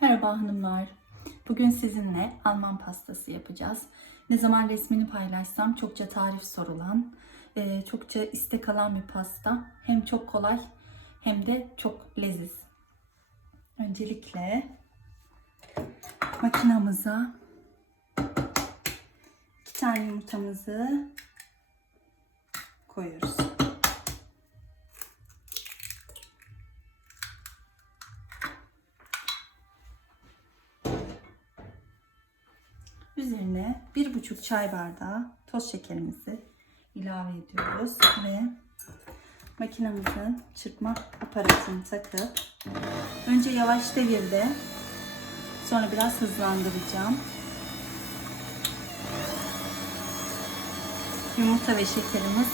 Merhaba hanımlar. Bugün sizinle Alman pastası yapacağız. Ne zaman resmini paylaşsam çokça tarif sorulan, e, çokça istek alan bir pasta. Hem çok kolay hem de çok leziz. Öncelikle makinamıza iki tane yumurtamızı koyuyoruz. Üzerine bir buçuk çay bardağı toz şekerimizi ilave ediyoruz ve makinamızın çırpma aparatını takıp önce yavaş devirde sonra biraz hızlandıracağım. Yumurta ve şekerimiz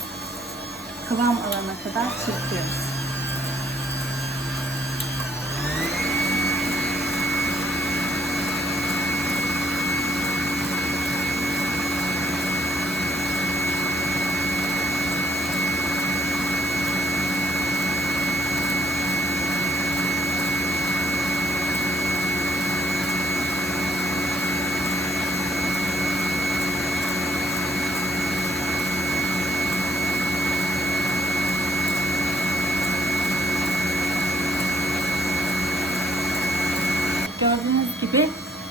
kıvam alana kadar çırpıyoruz.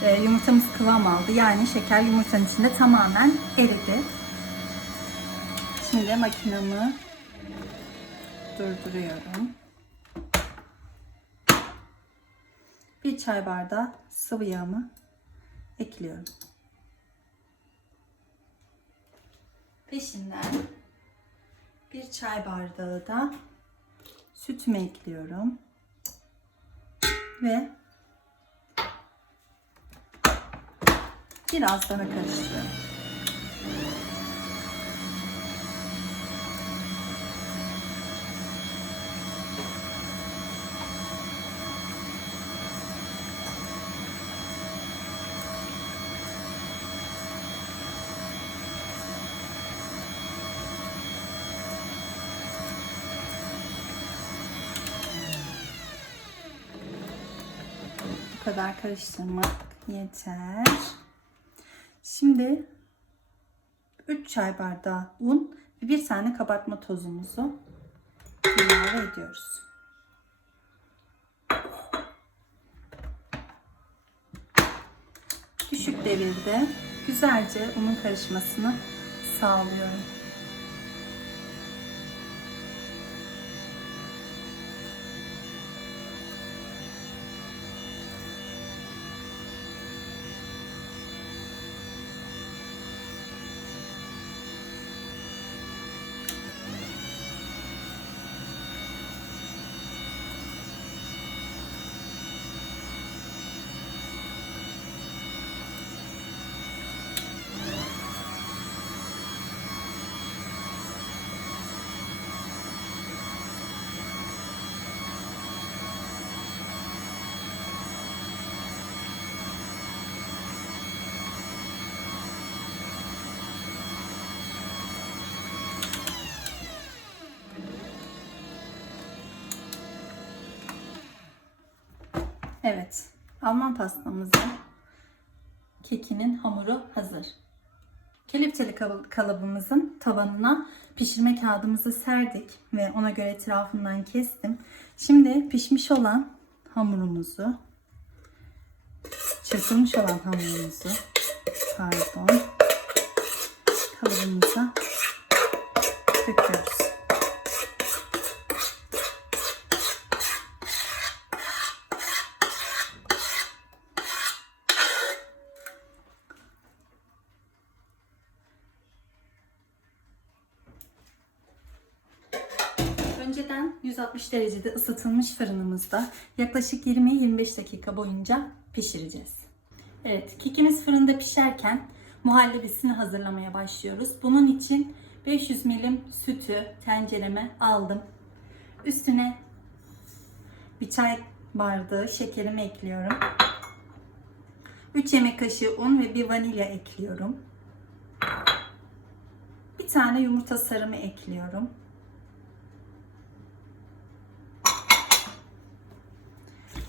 E, yumurtamız kıvam aldı. Yani şeker yumurtanın içinde tamamen eridi. Şimdi makinamı durduruyorum. Bir çay bardağı sıvı yağımı ekliyorum. Peşinden bir çay bardağı da sütümü ekliyorum. Ve Biraz daha karıştırıyorum. Kadar karıştırmak yeter. Şimdi 3 çay bardağı un ve bir tane kabartma tozumuzu ilave ediyoruz. Düşük devirde güzelce unun karışmasını sağlıyorum. Evet, Alman pastamızın kekinin hamuru hazır. Kelepçeli kalıbımızın tavanına pişirme kağıdımızı serdik ve ona göre etrafından kestim. Şimdi pişmiş olan hamurumuzu, çırpılmış olan hamurumuzu, pardon, kalıbımıza döküyoruz. 160 derecede ısıtılmış fırınımızda yaklaşık 20-25 dakika boyunca pişireceğiz. Evet, kekimiz fırında pişerken muhallebisini hazırlamaya başlıyoruz. Bunun için 500 milim sütü tencereme aldım. Üstüne bir çay bardağı şekerimi ekliyorum. 3 yemek kaşığı un ve bir vanilya ekliyorum. Bir tane yumurta sarımı ekliyorum.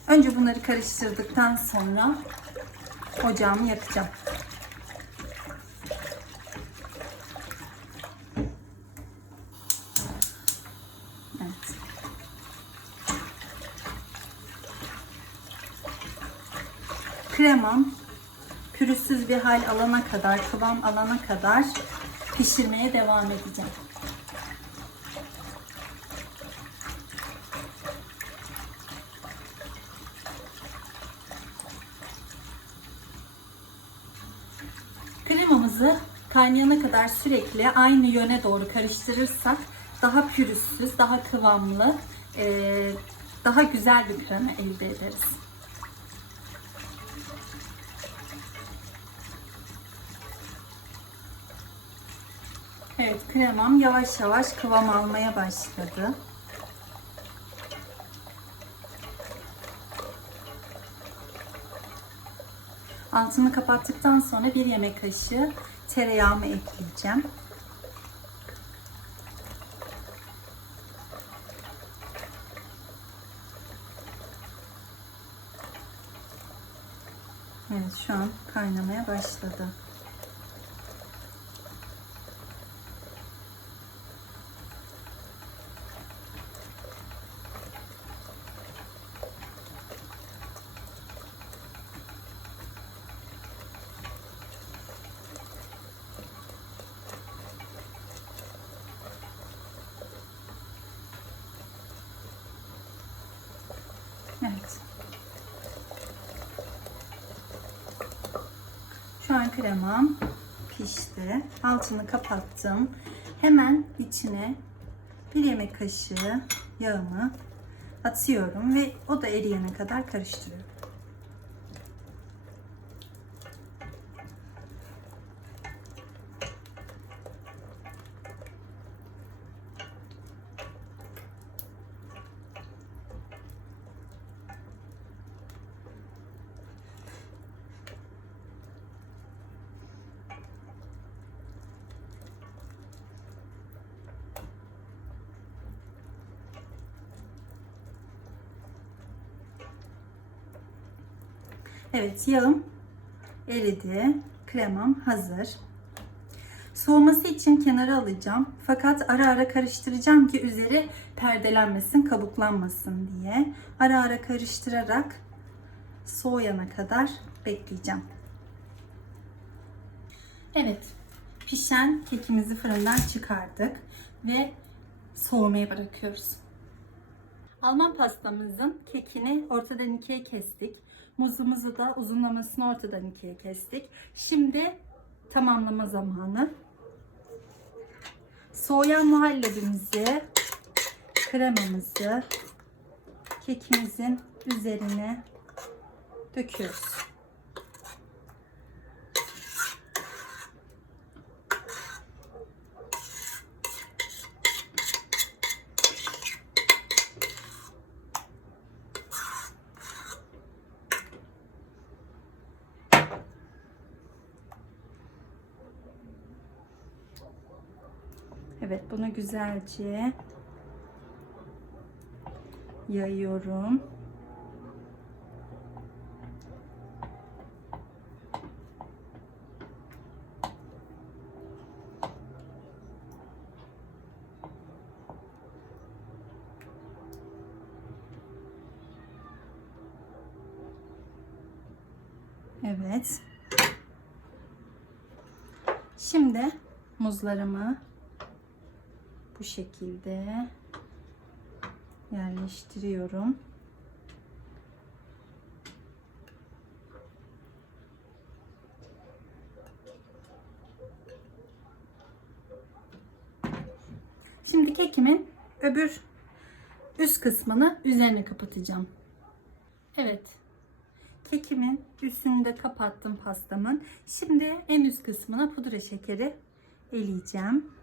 Önce bunları karıştırdıktan sonra ocağımı yakacağım. Kremam pürüzsüz bir hal alana kadar, kıvam alana kadar pişirmeye devam edeceğim. Kremamızı kaynayana kadar sürekli aynı yöne doğru karıştırırsak daha pürüzsüz, daha kıvamlı, eee, daha güzel bir krema elde ederiz. Evet kremam yavaş yavaş kıvam almaya başladı. Altını kapattıktan sonra bir yemek kaşığı tereyağımı ekleyeceğim. Evet şu an kaynamaya başladı. Evet. Şu an kremam pişti. Altını kapattım. Hemen içine bir yemek kaşığı yağımı atıyorum ve o da eriyene kadar karıştırıyorum. Evet yağım eridi. Kremam hazır. Soğuması için kenara alacağım. Fakat ara ara karıştıracağım ki üzeri perdelenmesin, kabuklanmasın diye. Ara ara karıştırarak soğuyana kadar bekleyeceğim. Evet, pişen kekimizi fırından çıkardık ve soğumaya bırakıyoruz. Alman pastamızın kekini ortadan ikiye kestik. Muzumuzu da uzunlamasını ortadan ikiye kestik. Şimdi tamamlama zamanı. Soğuyan muhallebimizi, kremamızı kekimizin üzerine döküyoruz. Evet bunu güzelce yayıyorum. Evet. Şimdi muzlarımı bu şekilde yerleştiriyorum. Şimdi kekimin öbür üst kısmını üzerine kapatacağım. Evet. Kekimin üstünü de kapattım pastamın. Şimdi en üst kısmına pudra şekeri eleyeceğim.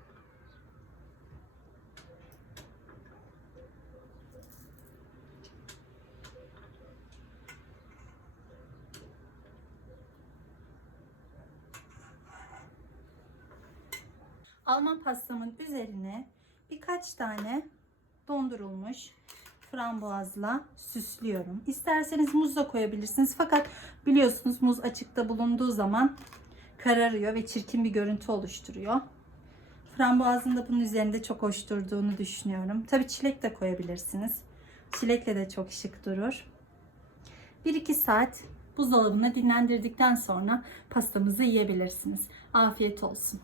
Alman pastamın üzerine birkaç tane dondurulmuş frambuazla süslüyorum. İsterseniz muz da koyabilirsiniz. Fakat biliyorsunuz muz açıkta bulunduğu zaman kararıyor ve çirkin bir görüntü oluşturuyor. Frambuazın da bunun üzerinde çok hoş durduğunu düşünüyorum. Tabii çilek de koyabilirsiniz. Çilekle de çok şık durur. 1-2 saat buzdolabına dinlendirdikten sonra pastamızı yiyebilirsiniz. Afiyet olsun.